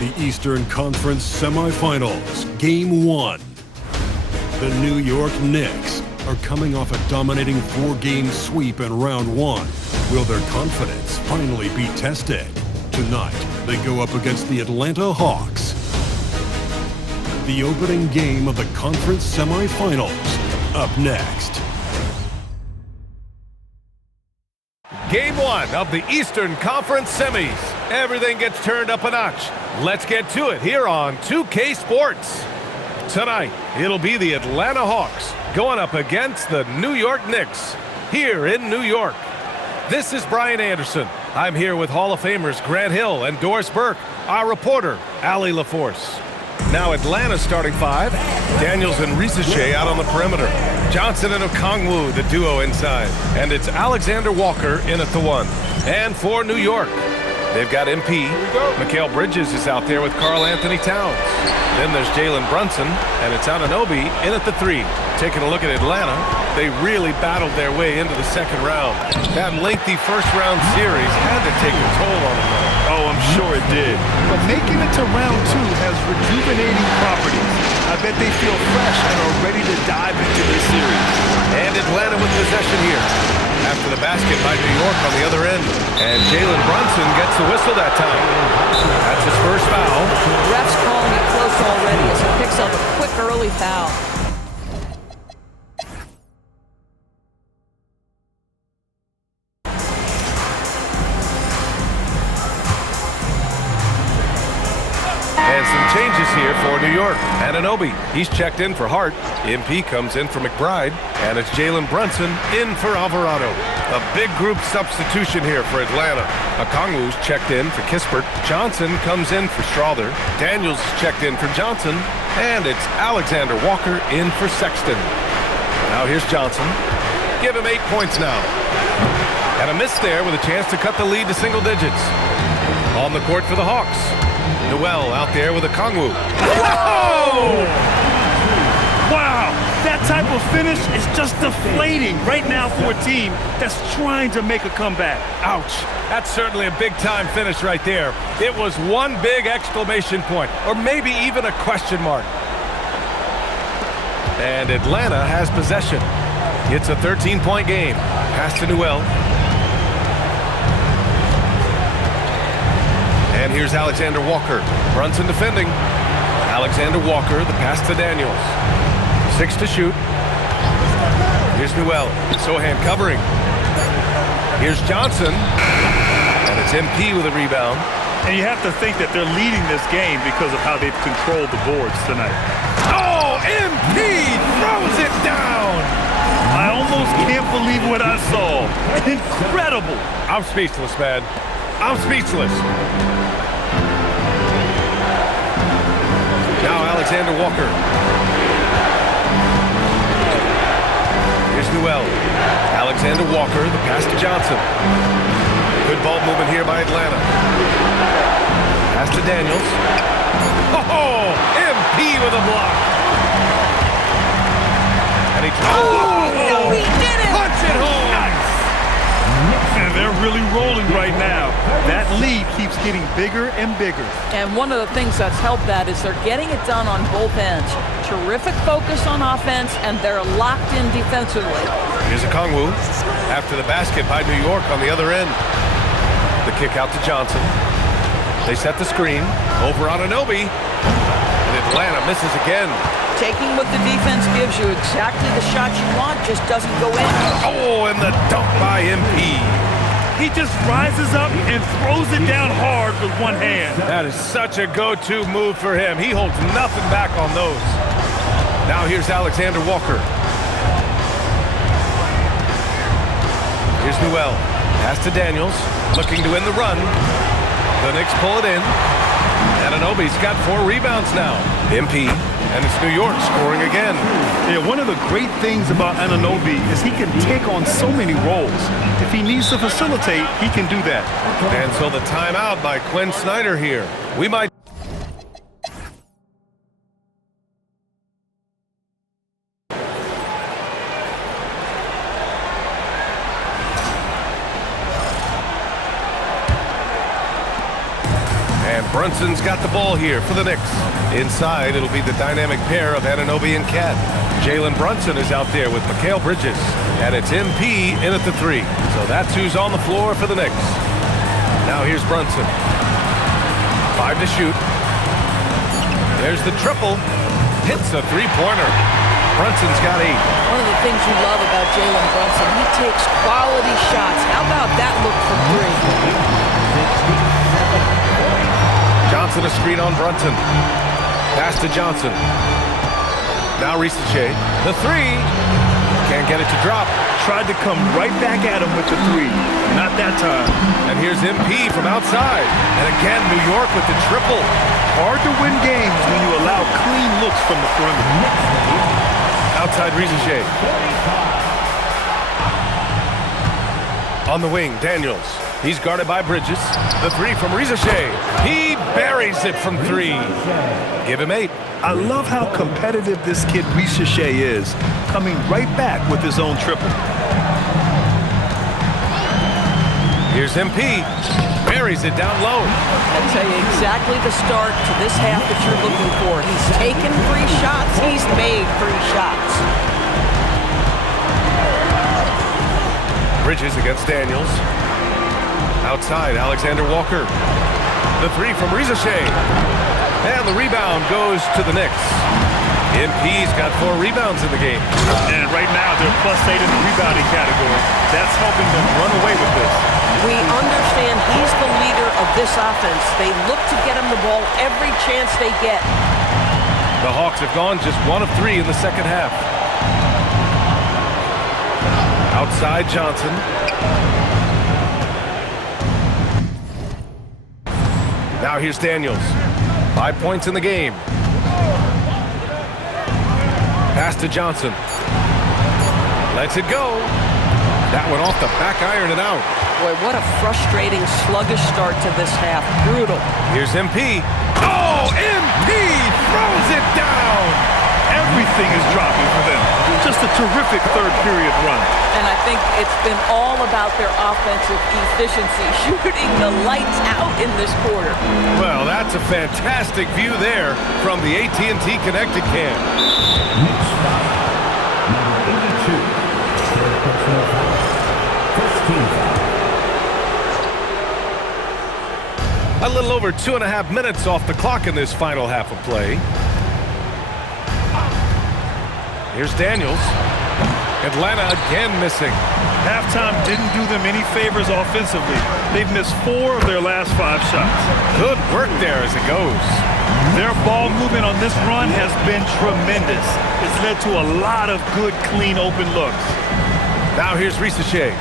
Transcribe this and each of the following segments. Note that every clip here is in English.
the Eastern Conference Semifinals, Game 1. The New York Knicks are coming off a dominating 4-game sweep in Round 1. Will their confidence finally be tested? Tonight, they go up against the Atlanta Hawks. The opening game of the conference semifinals, up next. Game 1 of the Eastern Conference semis. Everything gets turned up a notch. Let's get to it here on 2K Sports. Tonight, it'll be the Atlanta Hawks going up against the New York Knicks here in New York. This is Brian Anderson. I'm here with Hall of Famers Grant Hill and Doris Burke, our reporter, Allie LaForce. Now Atlanta's starting 5, Daniels and Risache out on the perimeter. Johnson and Okongwu, the duo inside. And it's Alexander Walker in at the 1. And for New York, they've got MP. Mikal Bridges is out there with Karl Anthony Towns. Then there's Jalen Brunson, and it's Anunoby in at the 3. Taking a look at Atlanta, they really battled their way into the second round. That lengthy first-round series had to take a toll on them. Oh, I'm sure it did. But making it to round 2 has rejuvenating properties. I bet they feel fresh and are ready to dive into this series. And Atlanta with possession here. After the basket by New York on the other end. And Jalen Brunson gets the whistle that time. That's his first foul. Ref's calling it close already as he picks up a quick early foul. And some changes here for New York. Anunoby, he's checked in for Hart. MP comes in for McBride. And it's Jalen Brunson in for Alvarado. A big group substitution here for Atlanta. Okongwu's checked in for Kispert. Johnson comes in for Strawther. Daniels checked in for Johnson. And it's Alexander Walker in for Sexton. Now here's Johnson. Give him 8 points now. And a miss there with a chance to cut the lead to single digits. On the court for the Hawks. Noel out there with Okongwu. Oh! Wow, that type of finish is just deflating right now for a team that's trying to make a comeback. Ouch. That's certainly a big-time finish right there. It was one big exclamation point, or maybe even a question mark. And Atlanta has possession. It's a 13-point game. Pass to Noel. And here's Alexander Walker. Brunson defending. Alexander Walker, the pass to Daniels. 6 to shoot. Here's Noel. Sohan covering. Here's Johnson. And it's MP with a rebound. And you have to think that they're leading this game because of how they've controlled the boards tonight. Oh, MP throws it down. I almost can't believe what I saw. Incredible. I'm speechless, man. I'm speechless. Now Alexander Walker. Here's Noel. Alexander Walker, the pass to Johnson. Good ball movement here by Atlanta. Pass to Daniels. Oh, MP with a block. And he No, he did it! Punch it home. Nice. And they're really rolling right now. That lead keeps getting bigger and bigger. And one of the things that's helped that is they're getting it done on both ends. Terrific focus on offense, and they're locked in defensively. Here's Okongwu. After the basket by New York on the other end. The kick out to Johnson. They set the screen. Over on Anunoby. And Atlanta misses again. Taking what the defense gives you, exactly the shot you want, just doesn't go in. Oh, and the dunk by MP. He just rises up and throws it down hard with one hand. That is such a go-to move for him. He holds nothing back on those. Now here's Alexander Walker. Here's Noel. Pass to Daniels. Looking to win the run. The Knicks pull it in. Anunoby's got 4 rebounds now. MP. And it's New York scoring again. Yeah, one of the great things about Anunoby is he can take on so many roles. If he needs to facilitate, he can do that. And so the timeout by Quinn Snyder here. We might And Brunson's got the ball here for the Knicks. Inside, it'll be the dynamic pair of Anunoby and Cat. Jalen Brunson is out there with Mikal Bridges. And it's MP in at the 3. So that's who's on the floor for the Knicks. Now here's Brunson. 5 to shoot. There's the triple. Hits a three-pointer. Brunson's got 8. One of the things you love about Jalen Brunson, he takes quality shots. How about that look from 3? Johnson a screen on Brunson. Pass to Johnson. Now Risacher. The 3. Can't get it to drop. Tried to come right back at him with the 3. Not that time. And here's MP from outside. And again, New York with the triple. Hard to win games when you allow clean looks from the perimeter. Outside Risacher. On the wing, Daniels. He's guarded by Bridges. The 3 from Risacher. He buries it from 3. Give him 8. I love how competitive this kid Risacher is, coming right back with his own triple. Here's MP. Buries it down low. I'll tell you exactly the start to this half that you're looking for. He's taken 3 shots. He's made 3 shots. Bridges against Daniels. Outside, Alexander Walker. The 3 from Risacher. And the rebound goes to the Knicks. MP's got 4 rebounds in the game. And right now, they're +8 in the rebounding category. That's helping them run away with this. We understand he's the leader of this offense. They look to get him the ball every chance they get. The Hawks have gone just 1 of 3 in the second half. Outside Johnson. Now here's Daniels. 5 points in the game. Pass to Johnson. Lets it go. That one off the back iron and out. Boy, what a frustrating, sluggish start to this half. Brutal. Here's MP. Oh, MP throws it down. Everything is dropping for them. Just a terrific third period run. And I think it's been all about their offensive efficiency, shooting the lights out in this quarter. Well, that's a fantastic view there from the AT&T Connected Cam. A little over 2.5 minutes off the clock in this final half of play. Here's Daniels. Atlanta again missing. Halftime didn't do them any favors offensively. They've missed 4 of their last 5 shots. Good work there as it goes. Their ball movement on this run has been tremendous. It's led to a lot of good, clean, open looks. Now here's Risacher.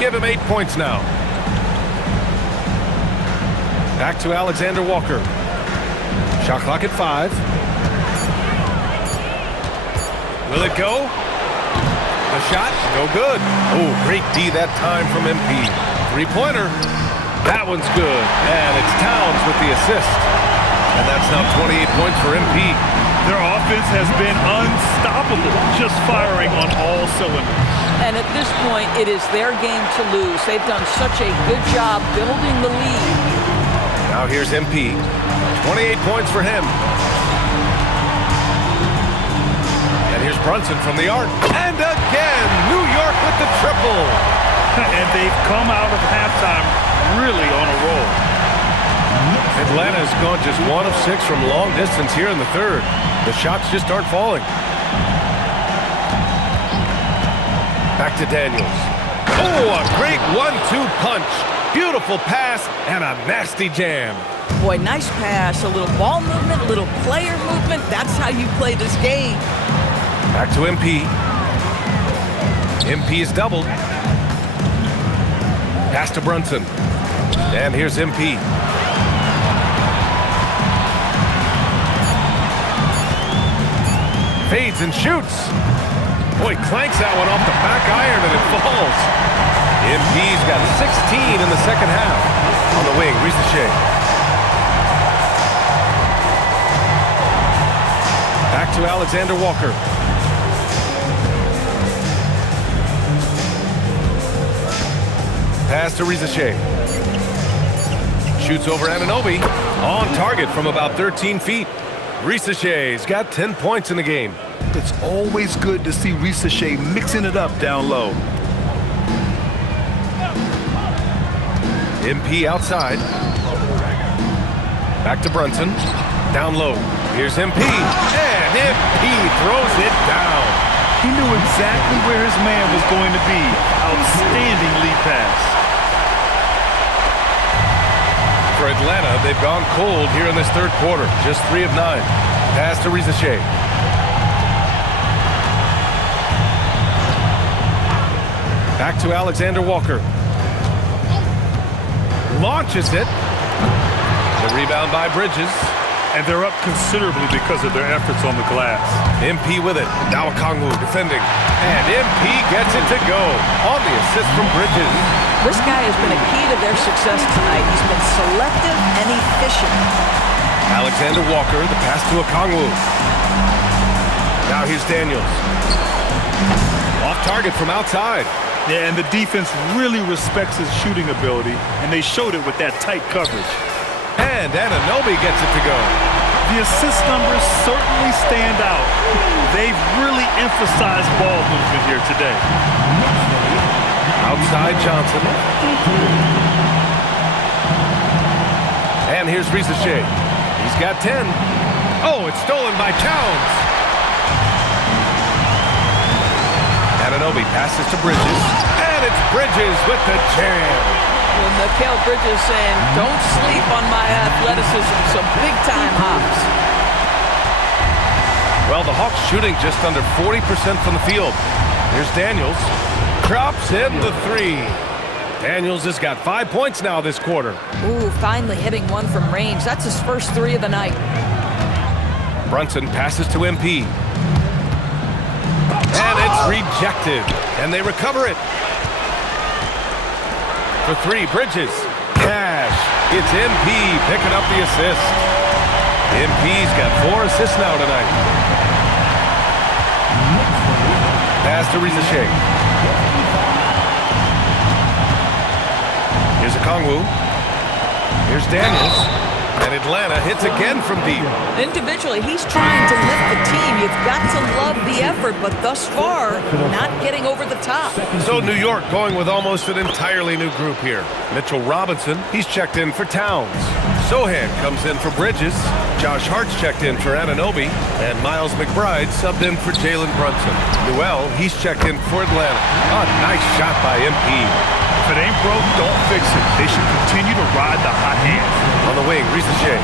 Give him 8 points now. Back to Alexander Walker. Shot clock at 5. Will it go? The shot, no good. Oh, great D that time from MP. 3-pointer. That one's good. And it's Towns with the assist. And that's now 28 points for MP. Their offense has been unstoppable, just firing on all cylinders. And at this point, it is their game to lose. They've done such a good job building the lead. Now here's MP. 28 points for him. And here's Brunson from the arc. And again, New York with the triple. And they've come out of halftime really on a roll. Atlanta's gone just 1 of 6 from long distance here in the third. The shots just aren't falling. Back to Daniels. Oh, a great 1-2 punch. Beautiful pass and a nasty jam. Boy, nice pass, a little ball movement, a little player movement. That's how you play this game. Back to MP. MP is doubled. Pass to Brunson. And here's MP. Fades and shoots. Boy, clanks that one off the back iron and it falls. MP's got 16 in the second half. On the wing, Risacher. Back to Alexander Walker. Pass to Risacher. Shoots over Anunoby. On target from about 13 feet. Risache's got 10 points in the game. It's always good to see Risache mixing it up down low. MP outside. Back to Brunson. Down low. Here's MP. And MP throws it down. He knew exactly where his man was going to be. Outstanding lead pass. For Atlanta, they've gone cold here in this third quarter. Just 3 of 9. Pass to Risache. Back to Alexander Walker. Launches it. The rebound by Bridges. And they're up considerably because of their efforts on the glass. MP with it. Now Okongwu defending. And MP gets it to go on the assist from Bridges. This guy has been a key to their success tonight. He's been selective and efficient. Alexander Walker, the pass to Okongwu. Now here's Daniels. Off target from outside. Yeah, and the defense really respects his shooting ability, and they showed it with that tight coverage. And Anunoby gets it to go. The assist numbers certainly stand out. They've really emphasized ball movement here today. Outside Johnson. And here's Risache. He's got 10. Oh, it's stolen by Towns. Anunoby passes to Bridges. And it's Bridges with the jam. Well, Mikal Bridges saying, don't sleep on my athleticism. Some big-time hops. Well, the Hawks shooting just under 40% from the field. Here's Daniels. Drops in the 3. Daniels has got 5 points now this quarter. Ooh, finally hitting one from range. That's his first 3 of the night. Brunson passes to MP. And it's rejected. And they recover it. For 3, Bridges. Cash. It's MP picking up the assist. MP's got 4 assists now tonight. Pass to Risache. Here's Okongwu. Here's Daniels. And Atlanta hits again from deep. Individually, he's trying to lift the team. You've got to love the effort, but thus far, not getting over the top. So New York going with almost an entirely new group here. Mitchell Robinson, he's checked in for Towns. Sohan comes in for Bridges. Josh Hart's checked in for Anunoby. And Miles McBride subbed in for Jalen Brunson. Newell, he's checked in for Atlanta. A nice shot by MP. If it ain't broke, don't fix it. They should continue to ride the hot hand. On the wing, Risache.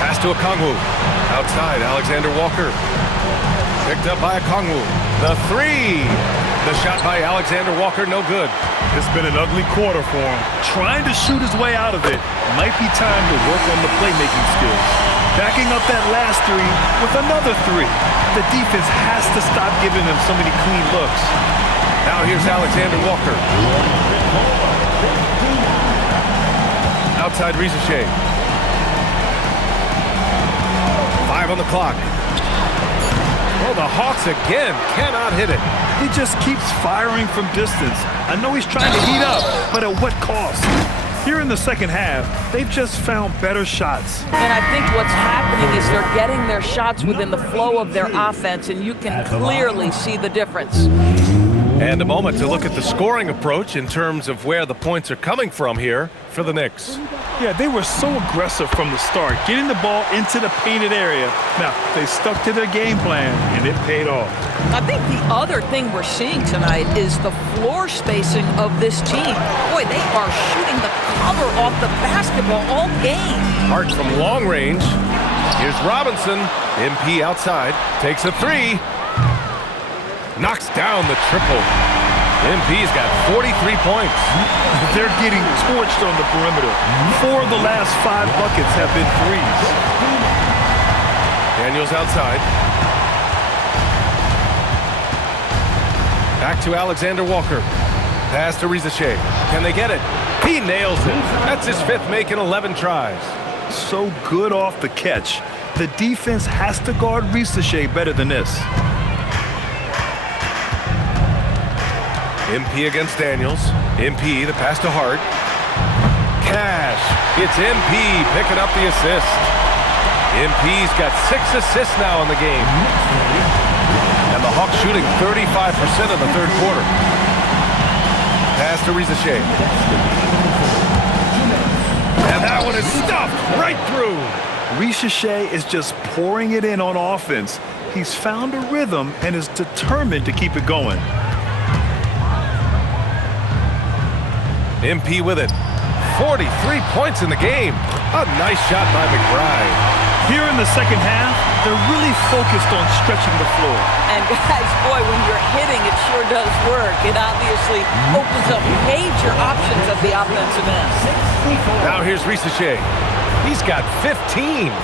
Pass to Okongwu. Outside, Alexander Walker. Picked up by Okongwu. The 3. The shot by Alexander Walker, no good. It's been an ugly quarter for him. Trying to shoot his way out of it. Might be time to work on the playmaking skills. Backing up that last 3 with another 3. The defense has to stop giving them so many clean looks. Now here's Alexander Walker. Outside Risache. 5 on the clock. Oh, the Hawks again cannot hit it. He just keeps firing from distance. I know he's trying to heat up, but at what cost? Here in the second half, they've just found better shots. And I think what's happening is they're getting their shots within the flow of their offense, and you can clearly see the difference. And a moment to look at the scoring approach in terms of where the points are coming from here for the Knicks. Yeah, they were so aggressive from the start, getting the ball into the painted area. Now, they stuck to their game plan, and it paid off. I think the other thing we're seeing tonight is the floor spacing of this team. Boy, they are shooting the cover off the basketball all game. Hart from long range. Here's Robinson. MP outside. Takes a 3. Knocks down the triple. MP's got 43 points. They're getting torched on the perimeter. 4 of the last 5 buckets have been threes. Daniels outside. Back to Alexander Walker. Pass to Risache. Can they get it? He nails it. That's his 5th make in 11 tries. So good off the catch. The defense has to guard Risache better than this. MP against Daniels. MP, the pass to Hart. Cash. It's MP picking up the assist. MP's got 6 assists now in the game. And the Hawks shooting 35% in the third quarter. Pass to Risacher. And that one is stuffed right through. Risacher is just pouring it in on offense. He's found a rhythm and is determined to keep it going. MP with it. 43 points in the game. A nice shot by McBride. Here in the second half, they're really focused on stretching the floor. And guys, boy, when you're hitting, it sure does work. It obviously opens up major options at the offensive end. Now here's Risacher. He's got 15.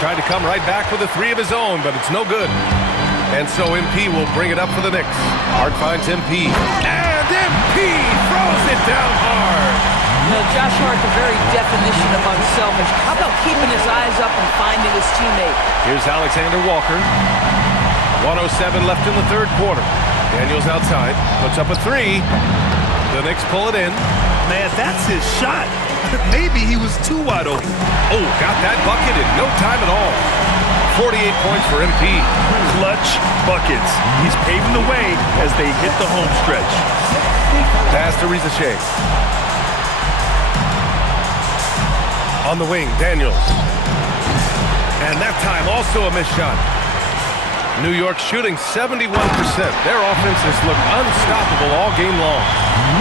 Tried to come right back with a 3 of his own, but it's no good. And so MP will bring it up for the Knicks. Hart finds MP. And MP throws it down hard. You know, Josh Hart, the very definition of unselfish. How about keeping his eyes up and finding his teammate? Here's Alexander Walker. 1:07 left in the third quarter. Daniels outside, puts up a 3. The Knicks pull it in. Man, that's his shot. Maybe he was too wide open. Oh, got that bucket in no time at all. 48 points for MP. Clutch buckets. He's paving the way as they hit the home stretch. Pass to Risacher. On the wing, Daniels. And that time also a missed shot. New York shooting 71%. Their offenses look unstoppable all game long.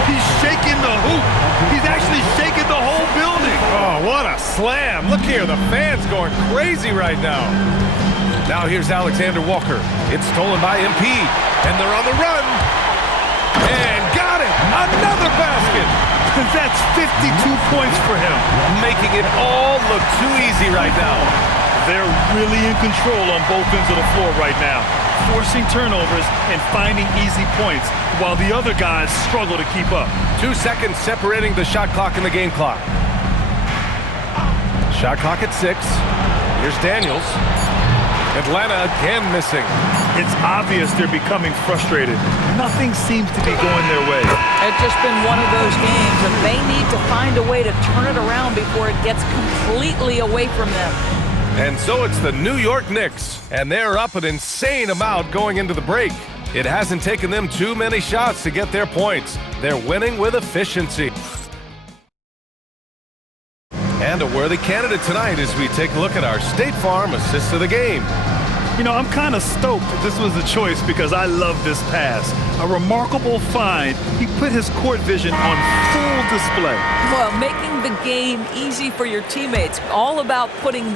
He's shaking the hoop. He's actually shaking the whole building. Oh, what a slam. Look here, the fans going crazy right now. Now here's Alexander Walker. It's stolen by MP. And they're on the run. And got it. Another basket. That's 52 points for him. Making it all look too easy right now. They're really in control on both ends of the floor right now, forcing turnovers and finding easy points while the other guys struggle to keep up. 2 seconds separating the shot clock and the game clock. Shot clock at 6. Here's Daniels. Atlanta again missing. It's obvious they're becoming frustrated. Nothing seems to be going their way. It's just been one of those games, and they need to find a way to turn it around before it gets completely away from them. And so it's the New York Knicks, and they're up an insane amount going into the break. It hasn't taken them too many shots to get their points. They're winning with efficiency. And a worthy candidate tonight as we take a look at our State Farm assist of the game. You know, I'm kind of stoked that this was the choice because I love this pass. A remarkable find. He put his court vision on full display. Well, making the game easy for your teammates. All about putting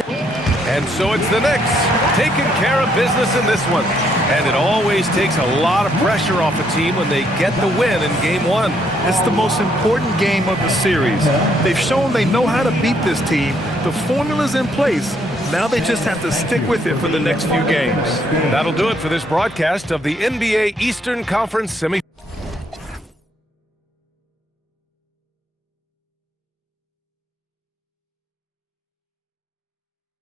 And so it's the Knicks taking care of business in this one. And it always takes a lot of pressure off a team when they get the win in Game 1. It's the most important game of the series. They've shown they know how to beat this team. The formula's in place. Now they just have to stick with it for the next few games. That'll do it for this broadcast of the NBA Eastern Conference semifinals.